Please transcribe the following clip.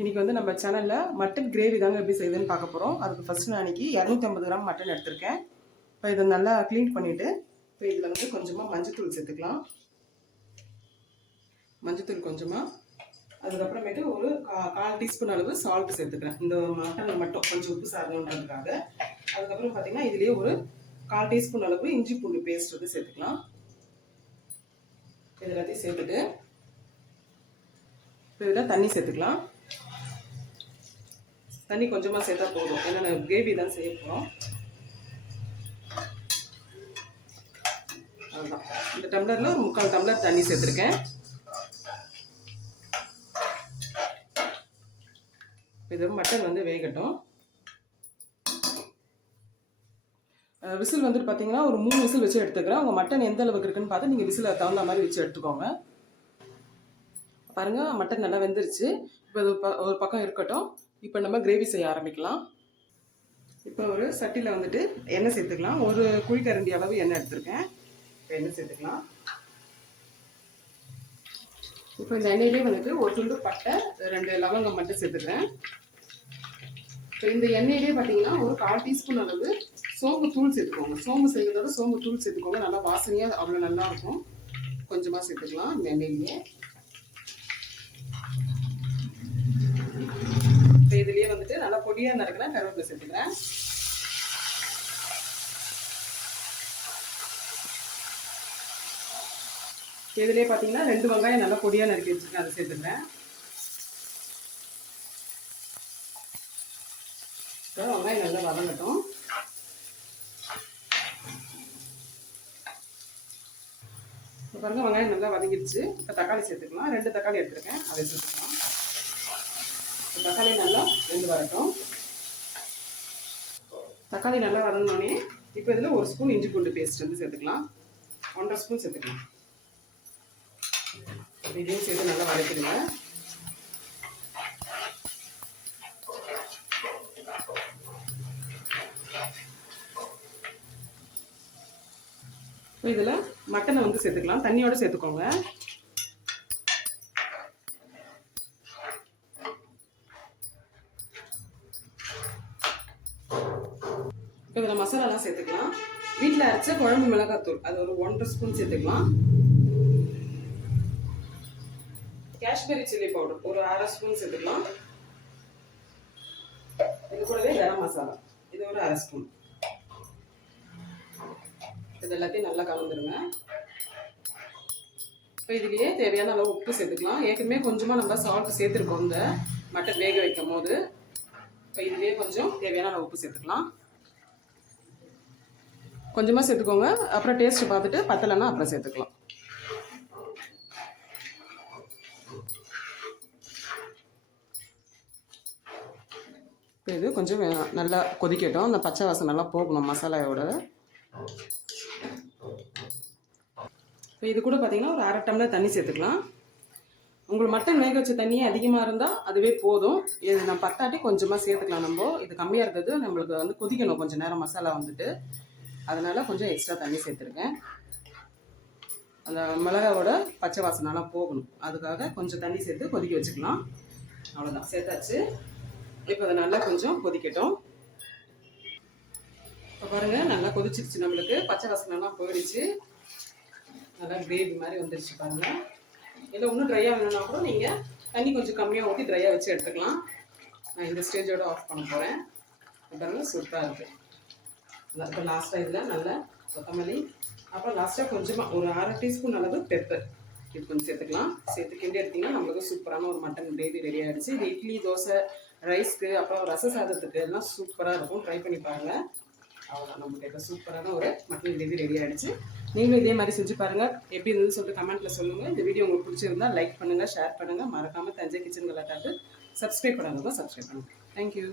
இன்றைக்கி வந்து நம்ம சேனலில் மட்டன் கிரேவி தாங்க எப்படி செய்யுதுன்னு பார்க்க போகிறோம் அதுக்கு ஃபஸ்ட்டு நான் அன்றைக்கி இரநூத்தம்பது கிராம் மட்டன் எடுத்திருக்கேன். இப்போ இதை நல்லா க்ளீன் பண்ணிவிட்டு இப்போ இதில் வந்து கொஞ்சமாக மஞ்சத்தூள் சேர்த்துக்கலாம். மஞ்சத்தூள் கொஞ்சமாக அதுக்கப்புறமேட்டு ஒரு கால் டீஸ்பூன் அளவு சால்ட் சேர்த்துக்கிறேன். இந்த மட்டனில் மட்டும் கொஞ்சம் உப்பு சாதணுன்றதுக்காக அதுக்கப்புறம் பார்த்தீங்கன்னா இதுலேயே ஒரு கால் டீஸ்பூன் அளவு இஞ்சி பூண்டு பேஸ்ட் வந்து சேர்த்துக்கலாம். இது எல்லாத்தையும் சேர்த்துட்டு இப்போ இதில் தண்ணி சேர்த்துக்கலாம். தண்ணி கொஞ்சமாக சேர்த்தா போதும். ஏன்னா நான் கிரேவி தான் செய்ய போகிறோம் அதுதான் இந்த டம்ளரில் ஒரு முக்கால் டம்ளர் தண்ணி சேர்த்துருக்கேன். இது மட்டன் வந்து வேகட்டும். விசில் வந்துட்டு பார்த்தீங்கன்னா ஒரு மூணு விசில் வச்சு எடுத்துக்கிறேன். உங்கள் மட்டன் எந்த அளவுக்கு இருக்குன்னு பார்த்து நீங்கள் விசில் தகுந்த மாதிரி வச்சு எடுத்துக்கோங்க. பாருங்கள் மட்டன் நல்லா வெந்துருச்சு. இப்போ ப- ஒரு பக்கம் இருக்கட்டும். இப்போ நம்ம கிரேவி செய்ய ஆரம்பிக்கலாம். இப்போ ஒரு சட்டியில் வந்துட்டு எண்ணெய் சேர்த்துக்கலாம். ஒரு குழிக்கரண்டி அளவு எண்ணெய் எடுத்திருக்கேன். இப்போ எண்ணெய் சேர்த்துக்கலாம். இப்போ இந்த எண்ணெயிலே வந்துட்டு ஒரு துண்டு பட்டை ரெண்டு லவங்கம் மட்டும் சேர்த்துக்கிறேன். இப்போ இந்த எண்ணெயிலே பார்த்தீங்கன்னா ஒரு கால் டீஸ்பூன் அளவு சோம்பு தூள் சேர்த்துக்கோங்க. சோம்பு செய்கிறதோட சோம்பு தூள் சேர்த்துக்கோங்க. நல்லா வாசனையாக அவ்வளோ நல்லா இருக்கும். கொஞ்சமாக சேர்த்துக்கலாம் இந்த எண்ணெயிலேயே இப்போ இதுலேயே வந்துட்டு நல்லா பொடியாக நறுக்கினா கருவேப்பிலை சேர்த்துக்கிறேன். இதுலேயே பார்த்தீங்கன்னா ரெண்டு வெங்காயம் நல்லா பொடியாக நறுக்கி வச்சுருக்கேன் அதை சேர்த்துக்கிறேன். வெங்காயம் நல்லா வதங்கட்டும். இப்போ பாருங்க வெங்காயம் நல்லா வதங்கிடுச்சு. இப்போ தக்காளி சேர்த்துக்கலாம். ரெண்டு தக்காளி எடுத்துருக்கேன் அதை சேர்த்துக்கலாம். தக்காளி நல்லா வெந்து வரட்டும். தக்காளி நல்லா வரணுன்னே இப்போ இதில் ஒரு ஸ்பூன் இஞ்சி பூண்டு பேஸ்ட் வந்து சேர்த்துக்கலாம். ஒன்றரை ஸ்பூன் சேர்த்துக்கலாம். இதையும் சேர்த்து நல்லா வதக்கிடுங்க. இதில் மட்டனை வந்து சேர்த்துக்கலாம். தண்ணியோட சேர்த்துக்கோங்க. இப்போ இதில் மசாலாலாம் சேர்த்துக்கலாம். வீட்டில் அரைச்ச குழம்பு மிளகாத்தூள். அது ஒரு ஒன்றரை ஸ்பூன் சேர்த்துக்கலாம். காஷ்மீரி சில்லி பவுடர் ஒரு அரை ஸ்பூன் சேர்த்துக்கலாம். இது கூடவே கரம் மசாலா. இது ஒரு அரை ஸ்பூன். இது எல்லாத்தையும் நல்லா கலந்துருங்க. இப்போ இதுலேயே தேவையான அளவு உப்பு சேர்த்துக்கலாம். ஏற்கனவே கொஞ்சமாக நம்ம சால்ட் சேர்த்துருக்கோம் இந்த மட்டன் வேக வைக்கும் போது இப்போ இதுலேயே கொஞ்சம் தேவையான அளவு உப்பு சேர்த்துக்கலாம். கொஞ்சமாக சேர்த்துக்கோங்க. அப்புறம் டேஸ்ட்டு பார்த்துட்டு பத்தலைன்னா அப்புறம் சேர்த்துக்கலாம். இப்போ இது கொஞ்சம் நல்லா கொதிக்கட்டும். அந்த பச்சை வாசம் நல்லா போகணும் மசாலாவோட. இப்போ இது கூட பார்த்தீங்கன்னா ஒரு அரை டம்ளர் தண்ணி சேர்த்துக்கலாம். உங்களுக்கு மட்டன் வேக வச்ச தண்ணியே அதிகமாக இருந்தால் அதுவே போதும். இது நான் பத்தாட்டி கொஞ்சமாக சேர்த்துக்கலாம் நம்ம. இது கம்மியாக இருந்தது நம்மளுக்கு வந்து கொதிக்கணும். கொஞ்சம் நேரம் மசாலா வந்துட்டு. அதனால் கொஞ்சம் எக்ஸ்ட்ரா தண்ணி சேர்த்துருக்கேன். அந்த மிளகாவோட பச்சை வாசனெலாம் போகணும். அதுக்காக கொஞ்சம் தண்ணி சேர்த்து கொதிக்க வச்சுக்கலாம். அவ்வளோதான் சேர்த்தாச்சு. இப்போ அதை நல்லா கொஞ்சம் கொதிக்கட்டும். இப்போ பாருங்கள் நல்லா கொதிச்சிருச்சு நம்மளுக்கு. பச்சை வாசனெலாம் போயிடுச்சு. நல்லா கிரேவி மாதிரி வந்துருச்சு பாருங்கள் இல்லை இன்னும் ட்ரையாக வேணும்னா கூட நீங்கள் தண்ணி கொஞ்சம் கம்மியாக ஊற்றி ட்ரையாக வச்சு எடுத்துக்கலாம். நான் இந்த ஸ்டேஜோடு ஆஃப் பண்ண போகிறேன் பாருங்கள் சூப்பராக இருக்குது இப்போ லாஸ்ட்டாக இதில் நல்ல கொத்தமல்லி அப்புறம் லாஸ்ட்டாக கொஞ்சமாக ஒரு அரை டீஸ்பூன் அளவு பெப்பர் இது கொஞ்சம் சேர்த்துக்கலாம். சேர்த்து கிண்டி எடுத்திங்கன்னா நம்மளுக்கு சூப்பரான ஒரு மட்டன் கிரேவி ரெடி ஆகிடுச்சு இது இட்லி தோசை ரைஸ்க்கு அப்புறம் ரச சாதத்துக்கு எல்லாம் சூப்பராக இருக்கும். ட்ரை பண்ணி பாருங்கள் அவ்வளோதான் நம்மளுக்கு இப்போ சூப்பரான ஒரு மட்டன் கிரேவி ரெடி ஆகிடுச்சு நீங்களும் இதே மாதிரி செஞ்சு பாருங்கள் எப்படி இருந்ததுன்னு சொல்லிட்டு கமெண்ட்டில் சொல்லுங்கள் இந்த வீடியோ உங்களுக்கு பிடிச்சிருந்தா லைக் பண்ணுங்கள் ஷேர் பண்ணுங்கள் மறக்காமல் தஞ்சை கிச்சன் விளையாட்டாட்டு சப்ஸ்கிரைப் பண்ணாதவங்க சப்ஸ்கிரைப் பண்ணுங்கள் தேங்க்யூ